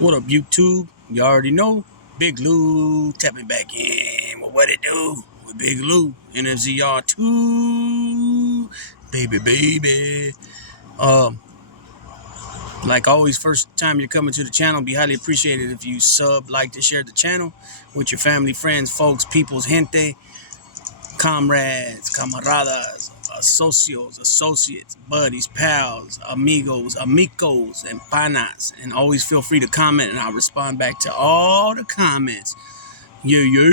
What up, YouTube? You already know. Big Lou tapping back in. Well, what it do with Big Lou? NFZR2. Baby. Um, like always, first time you're coming to the channel, be highly appreciated if you sub, like, and share the channel with your family, friends, folks, peoples, gente, comrades, camaradas, associates, buddies, pals, amigos, and panas. And always feel free to comment, and I'll respond back to all the comments. Yeah.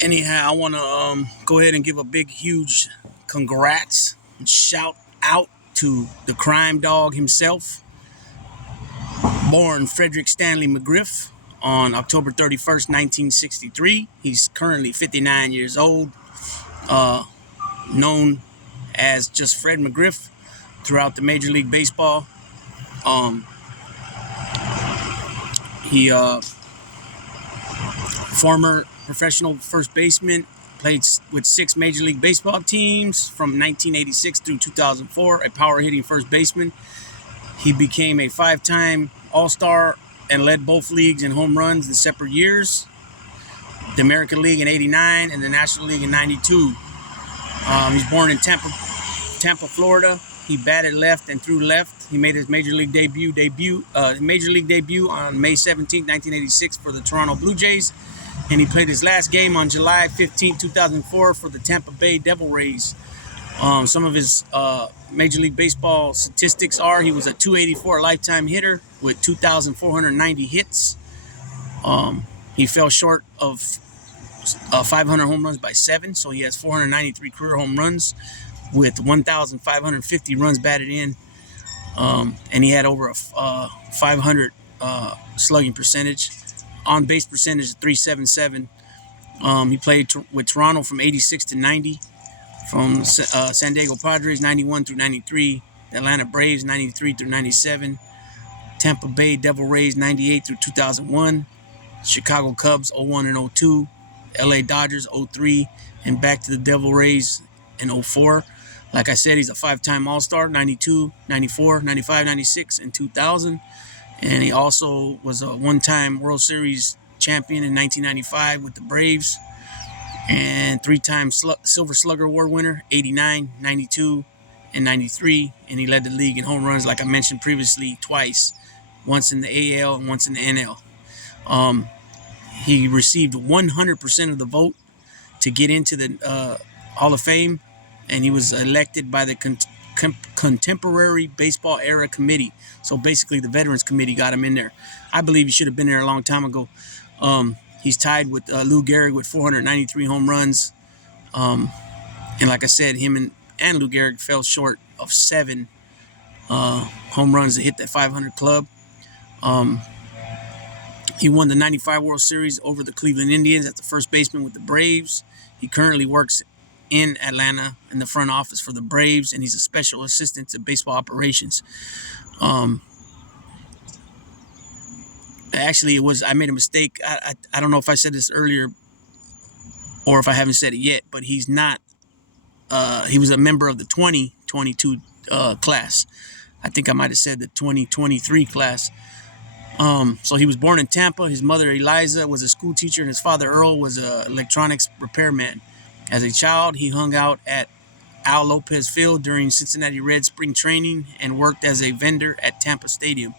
Anyhow, I want to go ahead and give a big, huge congrats and shout out to the crime dog himself, born Frederick Stanley McGriff on October 31st, 1963. He's currently 59 years old, known as just Fred McGriff throughout the Major League Baseball. He former professional first baseman, played with 6 Major League Baseball teams from 1986 through 2004, a power hitting first baseman. He became a 5-time All-Star and led both leagues in home runs in separate years, the American League in '89 and the National League in '92. He's born in Tampa, Florida. He batted left and threw left. He made his major league debut on May 17, 1986 for the Toronto Blue Jays, and he played his last game on July 15, 2004 for the Tampa Bay Devil Rays. Some of his Major League Baseball statistics are: he was a .284 lifetime hitter with 2,490 hits. He fell short of 500 home runs by 7, so he has 493 career home runs with 1,550 runs batted in, and he had over a 500 slugging percentage. On base percentage of .377. He played with Toronto from '86 to '90, from San Diego Padres '91 through '93, Atlanta Braves '93 through '97, Tampa Bay Devil Rays '98 through 2001, Chicago Cubs '01 and '02, LA Dodgers '03, and back to the Devil Rays in '04. Like I said, he's a 5-time All-Star, '92, '94, '95, '96, and 2000. And he also was a 1-time World Series champion in 1995 with the Braves, and 3-time Silver Slugger Award winner, '89, '92, and '93. And he led the league in home runs, like I mentioned previously, twice, once in the AL and once in the NL. He received 100% of the vote to get into the Hall of Fame, and he was elected by the Contemporary Baseball Era Committee. So basically the Veterans Committee got him in there. I believe he should have been there a long time ago. He's tied with Lou Gehrig with 493 home runs. And like I said, him and Lou Gehrig fell short of 7 home runs to hit that 500 club. He won the '95 World Series over the Cleveland Indians as the first baseman with the Braves. He currently works in Atlanta in the front office for the Braves, and he's a special assistant to baseball operations. Actually, I made a mistake. I don't know if I said this earlier or if I haven't said it yet, but he's not. He was a member of the 2022 class. I think I might have said the 2023 class. So he was born in Tampa. His mother, Eliza, was a school teacher, and his father, Earl, was an electronics repairman. As a child, he hung out at Al Lopez Field during Cincinnati Reds spring training and worked as a vendor at Tampa Stadium.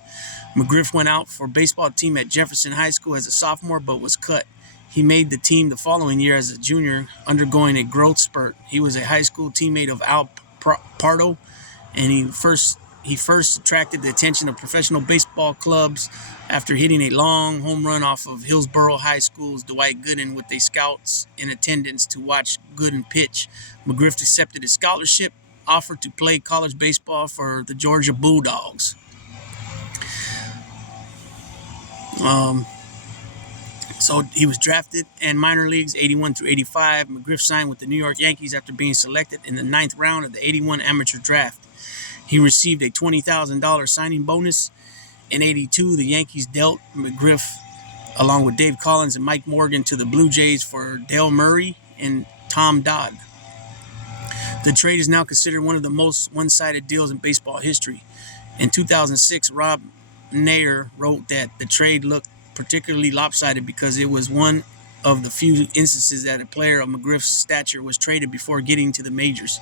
McGriff went out for a baseball team at Jefferson High School as a sophomore, but was cut. He made the team the following year as a junior, undergoing a growth spurt. He was a high school teammate of Al Pardo, and he first attracted the attention of professional baseball clubs after hitting a long home run off of Hillsborough High School's Dwight Gooden with the scouts in attendance to watch Gooden pitch. McGriff accepted a scholarship offer to play college baseball for the Georgia Bulldogs. So he was drafted in minor leagues '81 through '85. McGriff signed with the New York Yankees after being selected in the 9th round of the '81 amateur draft. He received a $20,000 signing bonus. In '82, the Yankees dealt McGriff, along with Dave Collins and Mike Morgan, to the Blue Jays for Dale Murray and Tom Dodd. The trade is now considered one of the most one-sided deals in baseball history. In 2006, Rob Nair wrote that the trade looked particularly lopsided because it was one of the few instances that a player of McGriff's stature was traded before getting to the majors.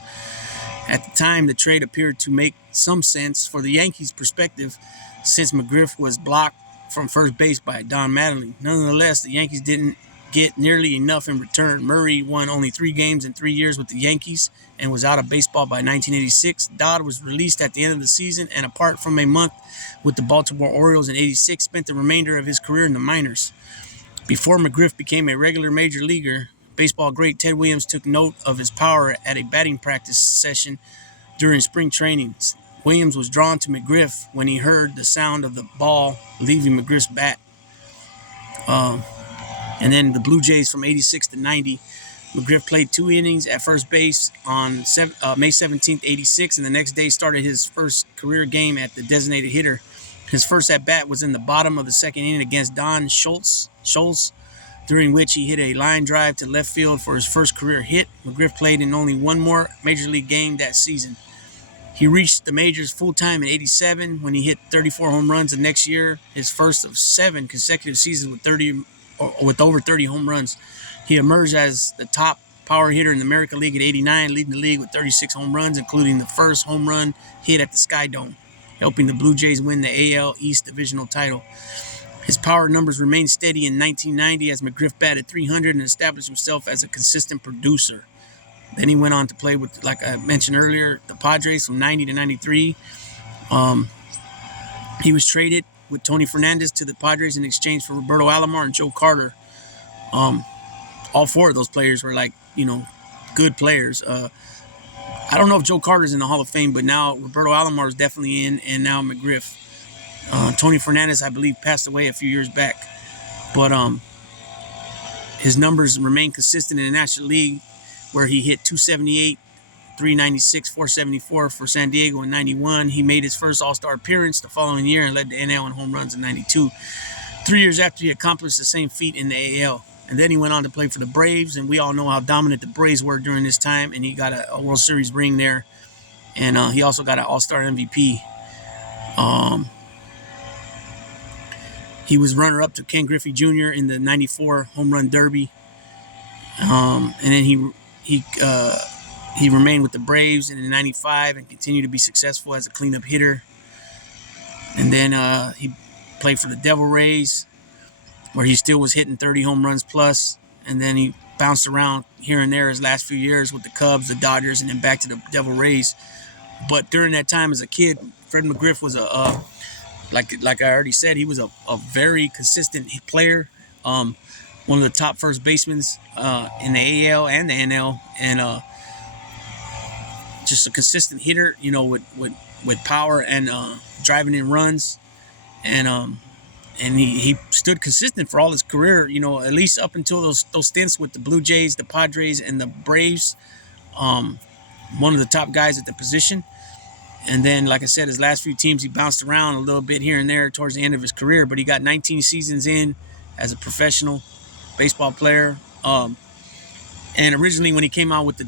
At the time, the trade appeared to make some sense for the Yankees' perspective, since McGriff was blocked from first base by Don Mattingly. Nonetheless, the Yankees didn't get nearly enough in return. Murray won only 3 games in 3 years with the Yankees and was out of baseball by 1986. Dodd was released at the end of the season, and apart from a month with the Baltimore Orioles in '86, spent the remainder of his career in the minors. Before McGriff became a regular major leaguer, baseball great Ted Williams took note of his power at a batting practice session during spring training. Williams was drawn to McGriff when he heard the sound of the ball leaving McGriff's bat. And then the Blue Jays from '86 to '90. McGriff played 2 innings at first base on May 17th, '86, and the next day started his first career game at the designated hitter. His first at-bat was in the bottom of the second inning against Don Schultz, during which he hit a line drive to left field for his first career hit. McGriff played in only one more Major League game that season. He reached the majors full-time in '87 when he hit 34 home runs the next year, his first of 7 consecutive seasons with over 30 home runs. He emerged as the top power hitter in the American League at '89, leading the league with 36 home runs, including the first home run hit at the Sky Dome, helping the Blue Jays win the AL East divisional title. His power numbers remained steady in 1990 as McGriff batted .300 and established himself as a consistent producer. Then he went on to play with, like I mentioned earlier, the Padres from '90 to '93. He was traded with Tony Fernandez to the Padres in exchange for Roberto Alomar and Joe Carter. All 4 of those players were good players. I don't know if Joe Carter's in the Hall of Fame, but now Roberto Alomar is definitely in, and now McGriff. Tony Fernandez, I believe, passed away a few years back. But his numbers remain consistent in the National League, where he hit .278, .396, .474 for San Diego in '91. He made his first All-Star appearance the following year and led the NL in home runs in '92. 3 years after he accomplished the same feat in the AL. And then he went on to play for the Braves, and we all know how dominant the Braves were during this time, and he got a World Series ring there. And he also got an All-Star MVP. He was runner-up to Ken Griffey Jr. in the '94 Home Run Derby. And then he remained with the Braves in '95 and continued to be successful as a cleanup hitter. And then he played for the Devil Rays, where he still was hitting 30 home runs plus. And then he bounced around here and there his last few years with the Cubs, the Dodgers, and then back to the Devil Rays. But during that time as a kid, Fred McGriff was like I already said, he was a very consistent player. One of the top first basemen in the AL and the NL, and just a consistent hitter, with power and driving in runs, and he stood consistent for all his career, at least up until those stints with the Blue Jays, the Padres, and the Braves. One of the top guys at the position. And then, like I said, his last few teams, he bounced around a little bit here and there towards the end of his career, but he got 19 seasons in as a professional baseball player. And originally, when he came out with the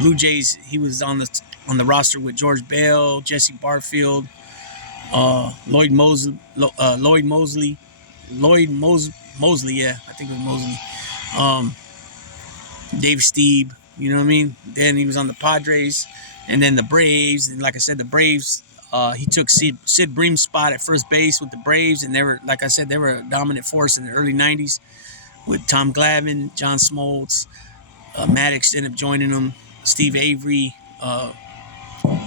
Blue Jays, he was on the roster with George Bell, Jesse Barfield, Lloyd Mosley. Yeah, I think it was Mosley. Dave Steeb, you know what I mean? Then he was on the Padres, and then the Braves. And like I said, the Braves, he took Sid Bream's spot at first base with the Braves, and they were a dominant force in the early '90s with Tom Glavine, John Smoltz, Maddox ended up joining them, Steve Avery,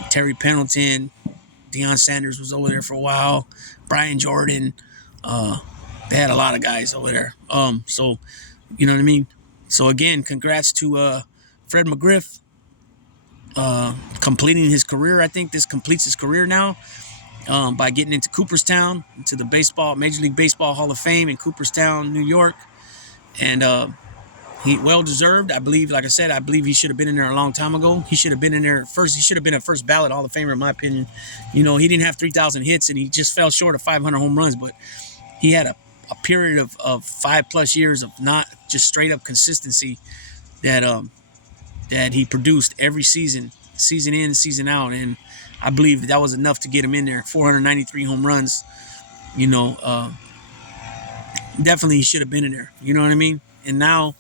Terry Pendleton, Deion Sanders was over there for a while, Brian Jordan. They had a lot of guys over there. So, you know what I mean? So, again, congrats to Fred McGriff completing his career. I think this completes his career now by getting into Cooperstown, into the Major League Baseball Hall of Fame in Cooperstown, New York. And he well-deserved. I believe, like I said, he should have been in there a long time ago. He should have been in there first. He should have been a first ballot Hall of Famer, in my opinion. He didn't have 3,000 hits, and he just fell short of 500 home runs. But he had a period of 5+ years of not just straight-up consistency that he produced every season in, season out. And I believe that was enough to get him in there. 493 home runs. You know, definitely he should have been in there. You know what I mean? And now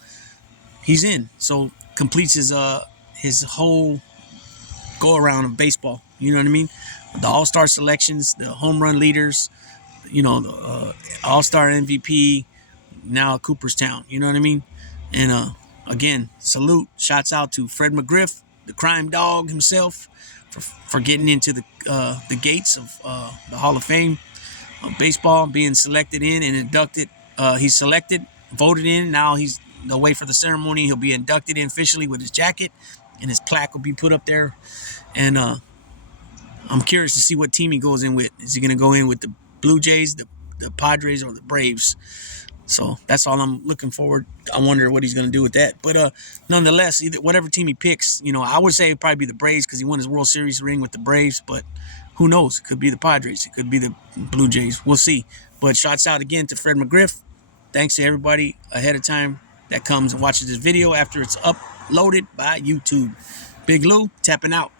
he's in. So completes his whole go around of baseball. You know what I mean? The All-Star selections, the home run leaders, you know, the All-Star MVP, now Cooperstown. You know what I mean? And again, salute, shouts out to Fred McGriff, the crime dog himself, for getting into the gates of the Hall of Fame of baseball, being selected in and inducted. He's selected, voted in. Now he's the way for the ceremony. He'll be inducted in officially with his jacket, and his plaque will be put up there. And I'm curious to see what team he goes in with. Is he going to go in with the Blue Jays, the Padres, or the Braves? So that's all I'm looking forward. I wonder what he's going to do with that. But nonetheless, either whatever team he picks, you know, I would say it'd probably be the Braves because he won his World Series ring with the Braves. But who knows? It could be the Padres. It could be the Blue Jays. We'll see. But shouts out again to Fred McGriff. Thanks to everybody ahead of time that comes and watches this video after it's uploaded by YouTube. Big Lou, tapping out.